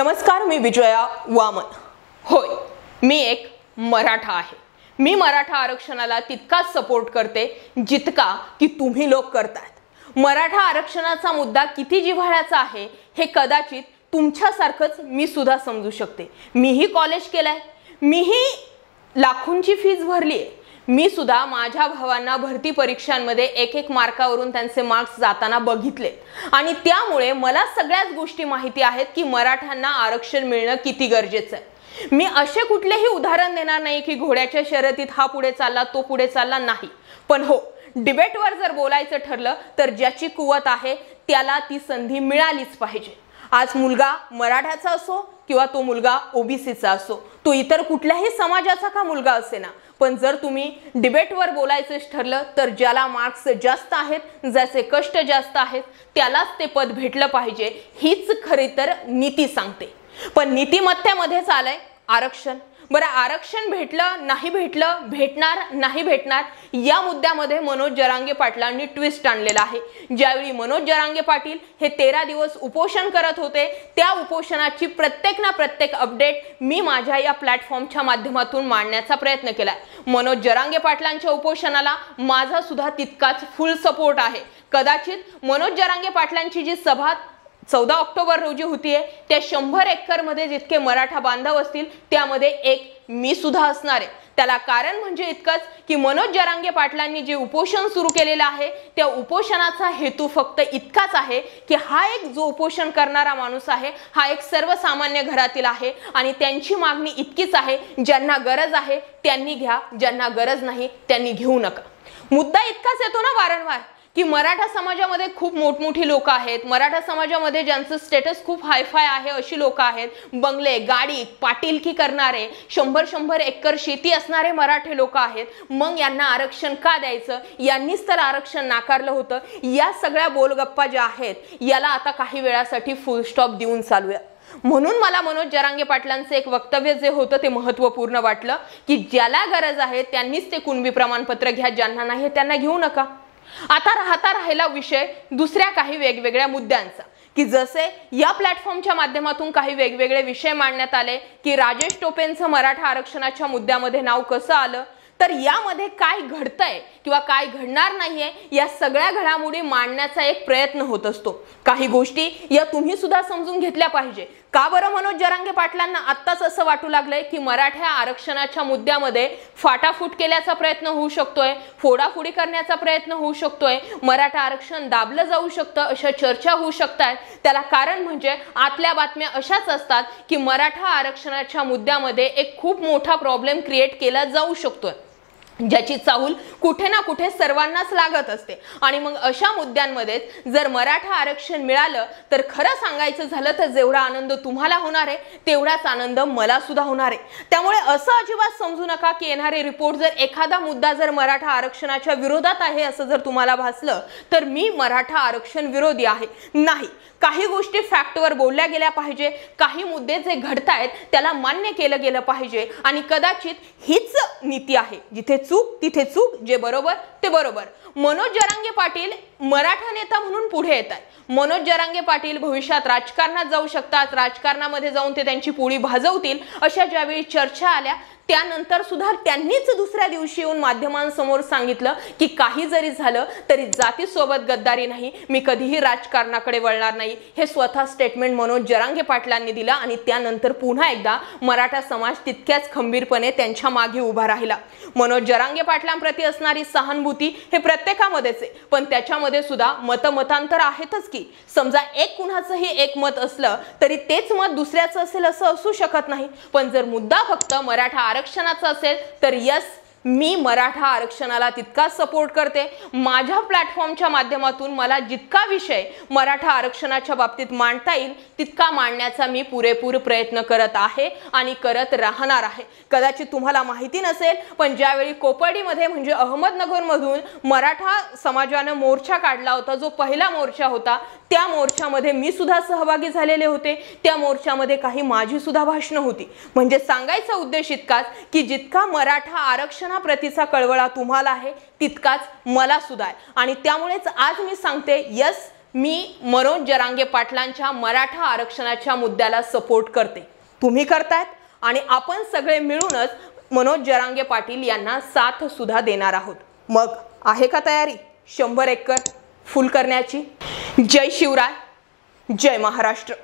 नमस्कार, मी विजया वामन. होय, मी एक मराठा आहे. मी मराठा आरक्षणाला तितकाच सपोर्ट करते जितका की तुम्ही लोक करतात. मराठा आरक्षणाचा मुद्दा किती जिव्हाळ्याचा आहे हे कदाचित तुमच्यासारखंच मी सुद्धा समजू शकते. मीही कॉलेज केलंय, मीही लाखोंची फीस भरली आहे. मी सुद्धा माझ्या भावांना भरती परीक्षांमध्ये एक मार्कावरून त्यांचे मार्क्स जाताना बघितले आणि त्यामुळे मला सगळ्याच गोष्टी माहिती आहेत की मराठ्यांना आरक्षण मिळणं किती गरजेचं आहे. मी असे कुठलेही उदाहरण देणार नाही की घोड्याच्या शर्यतीत हा पुढे चालला तो पुढे चालला नाही, पण हो, डिबेटवर जर बोलायचं ठरलं तर ज्याची कुवत आहे त्याला ती संधी मिळालीच पाहिजे. आज मुलगा मराठाचा असो किंवा तो मुलगा ओबीसीचा असो, तो इतर कुठल्याही समाजाचा का मुलगा असेना, पण जर तुम्ही डिबेटवर बोलायचं ठरलं तर ज्याला मार्क्स जास्त आहेत, ज्याचे कष्ट जास्त आहेत, त्यालाच ते पद भेटलं पाहिजे, हीच खरी तर नीती सांगते. पण नीतिमत्तेमध्येच आलंय आरक्षण. बरं, आरक्षण भेटलं नाही भेटलं, भेटणार नाही भेटणार, या मुद्द्यामध्ये मनोज जरांगे पाटलांनी ट्विस्ट आणलेला आहे. ज्यावेळी मनोज जरांगे पाटील हे 13 दिवस उपोषण करत होते, त्या उपोषणाची प्रत्येक अपडेट मी माझ्या या प्लॅटफॉर्मच्या माध्यमातून मांडण्याचा प्रयत्न केलाय. मनोज जरांगे पाटलांच्या उपोषणाला माझा सुद्धा तितकाच फुल सपोर्ट आहे. कदाचित मनोज जरांगे पाटलांची जी सभा 14 ऑक्टोबर रोजी होतीये, त्या 100 एकर मध्ये जितके मराठा बांधव असतील त्यामध्ये एक मी सुद्धा असणार आहे. त्याला कारण म्हणजे इतकंच की मनोज जरांगे पाटलांनी जे उपोषण सुरू केलेलं आहे त्या उपोषणाचा हेतू फक्त इतकाच आहे की हा एक जो उपोषण करणारा माणूस आहे हा एक सर्वसामान्य घरातील आहे आणि त्यांची मागणी इतकीच आहे, ज्यांना गरज आहे त्यांनी घ्या, ज्यांना गरज नाही त्यांनी घेऊ नका. मुद्दा इतकाच येतो ना वारंवार की मराठा समाजामध्ये खूप मोठमोठी लोक आहेत, मराठा समाजामध्ये ज्यांचं स्टेटस खूप हायफाय आहे अशी लोक आहेत, बंगले गाडी पाटीलकी करणारे 100 एकर शेती असणारे मराठी लोक आहेत. मग यांना आरक्षण का द्यायचं, यांनीच तर आरक्षण नाकारलं होतं. या सगळ्या बोलगप्पा ज्या आहेत याला आता काही वेळासाठी फुल स्टॉप देऊन चालूया. म्हणून मला मनोज जरांगे पाटलांचं एक वक्तव्य जे होतं ते महत्त्वपूर्ण वाटलं की ज्याला गरज आहे त्यांनीच ते कुणबी प्रमाणपत्र घ्या, ज्यांना नाही त्यांना घेऊ नका. आता राहिला विषय दुसऱ्या काही वेगवेगळ्या मुद्द्यांचा की जसे या प्लॅटफॉर्मच्या माध्यमातून काही वेगवेगळे विषय मांडण्यात आले की राजेश टोपेंचं मराठा आरक्षणाच्या मुद्द्यामध्ये नाव कसं आलं, तर यामध्ये काय घडतंय किंवा काय घडणार नाहीये या सगळ्या घडामोडी मांडण्याचा एक प्रयत्न होत असतो. काही गोष्टी या तुम्ही सुद्धा समजून घेतल्या पाहिजे. का बरं मनोज जरांगे पाटलांना आत्ताच असं वाटू लागलंय की मराठा आरक्षणाच्या मुद्द्यामध्ये फाटाफूट केल्याचा प्रयत्न होऊ शकतोय, फोडाफोडी करण्याचा प्रयत्न होऊ शकतोय, मराठा आरक्षण दाबलं जाऊ शकतं, अशा चर्चा होऊ शकतात. त्याला कारण म्हणजे आतल्या बातम्या अशाच असतात की मराठा आरक्षणाच्या मुद्द्यामध्ये एक खूप मोठा प्रॉब्लेम क्रिएट केला जाऊ शकतोय, ज्याची चाहूल कुठे ना कुठे सर्वांनाच लागत असते. आणि मग अशा मुद्द्यांमध्ये जर मराठा आरक्षण मिळालं तर खरं सांगायचं झालं तर जेवढा आनंद तुम्हाला होणार आहे तेवढाच आनंद मला सुद्धा होणार आहे. त्यामुळे असं अजिबात समजू नका की येणारे रिपोर्ट जर एखादा मुद्दा जर मराठा आरक्षणाच्या विरोधात आहे असं जर तुम्हाला भासलं तर मी मराठा आरक्षण विरोधी आहे. नाही, काही गोष्टी फॅक्टवर बोलल्या गेल्या पाहिजे, काही मुद्दे जे घडतायत त्याला मान्य केलं गेलं पाहिजे आणि कदाचित हीच नीती आहे. जिथे चूक तिथे चूक, जे बरोबर ते बरोबर. मनोज जरांगे पाटील मराठा नेता म्हणून पुढे येत आहे. मनोज जरांगे पाटील भविष्यात राजकारणात जाऊ शकतात, राजकारणामध्ये जाऊन ते त्यांची पोळी भाजवतील अशा ज्यावेळी चर्चा आल्या त्यानंतर सुद्धा त्यांनीच दुसऱ्या दिवशी येऊन माध्यमांसमोर सांगितलं की काही जरी झालं तरी जातीसोबत गद्दारी नाही, मी कधीही राजकारणाकडे वळणार नाही. हे स्वतः स्टेटमेंट मनोज जरांगे पाटलांनी दिलं आणि त्यानंतर पुन्हा एकदा मराठा समाज तितक्याच खंबीरपणे त्यांच्या मागे उभा राहिला. मनोज जरांगे पाटलांप्रती असणारी सहानुभूती हे प्रत्येकामध्येच आहे, पण त्याच्यामध्ये सुद्धा मतांतर आहेतच की. समजा एक कुणाचंही एक मत असलं तरी तेच मत दुसऱ्याचं असेल असं असू शकत नाही. पण जर मुद्दा फक्त मराठा आरक्षणाचा असेल तर यस, मी मराठा आरक्षणाला तितकाच सपोर्ट करते. माझ्या प्लॅटफॉर्मच्या माध्यमातून मला जितका विषय मराठा आरक्षणाच्या बाबतीत मांडता येईल तितका मांडण्याचा मी पुरेपूर प्रयत्न करत आहे आणि करत राहणार आहे. कदाचित तुम्हाला माहिती नसेल पण ज्यावेळी कोपर्डीमध्ये म्हणजे अहमदनगरमधून मराठा समाजाने मोर्चा काढला होता, जो पहिला मोर्चा होता, त्या मोर्चामध्ये मी सुद्धा सहभागी झालेले होते. त्या मोर्चामध्ये काही माझी सुद्धा भाषणं होती. म्हणजे सांगायचा उद्देश इतकाच की जितका मराठा आरक्षणाप्रतीचा कळवळा तुम्हाला आहे तितकाच मला सुद्धा आहे. आणि त्यामुळेच आज मी सांगते, यस, मी मनोज जरांगे पाटलांच्या मराठा आरक्षणाच्या मुद्द्याला सपोर्ट करते, तुम्ही करतायत आणि आपण सगळे मिळूनच मनोज जरांगे पाटील यांना साथ सुद्धा देणार आहोत. मग आहे का तयारी 100 एकर फुल करण्याची? जय शिवराय, जय महाराष्ट्र.